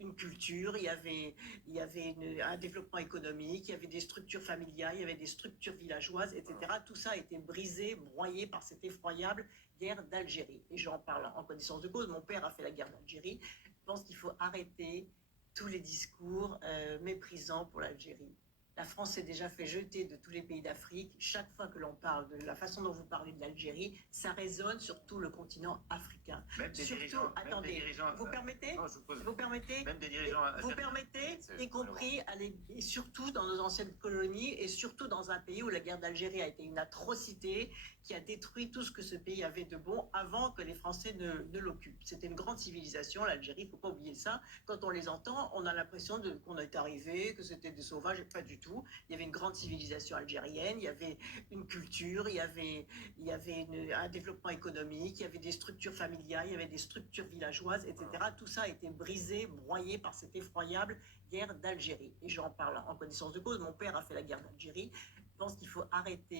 une culture, il y avait un développement économique, il y avait des structures familiales, il y avait des structures villageoises, etc. Tout ça a été brisé, broyé par cette effroyable guerre d'Algérie. Et j'en parle en connaissance de cause. Mon père a fait la guerre d'Algérie. Je pense qu'il faut arrêter tous les discours méprisants pour l'Algérie. La France s'est déjà fait jeter de tous les pays d'Afrique. Chaque fois que l'on parle de la façon dont vous parlez de l'Algérie, ça résonne sur tout le continent africain. Même des Surtout, dirigeants, attendez, même des dirigeants, vous permettez non, je pose, Vous permettez même des dirigeants Vous permettez, c'est y compris, et surtout dans nos anciennes colonies, et surtout dans un pays où la guerre d'Algérie a été une atrocité qui a détruit tout ce que ce pays avait de bon avant que les Français ne l'occupent. C'était une grande civilisation, l'Algérie, il ne faut pas oublier ça. Quand on les entend, on a l'impression qu'on est arrivé, que c'était des sauvages, pas du tout. Il y avait une grande civilisation algérienne, il y avait une culture, il y avait un développement économique, il y avait des structures familiales, il y avait des structures villageoises, etc. Tout ça a été brisé, broyé par cette effroyable guerre d'Algérie. Et j'en parle en connaissance de cause. Mon père a fait la guerre d'Algérie. Je pense qu'il faut arrêter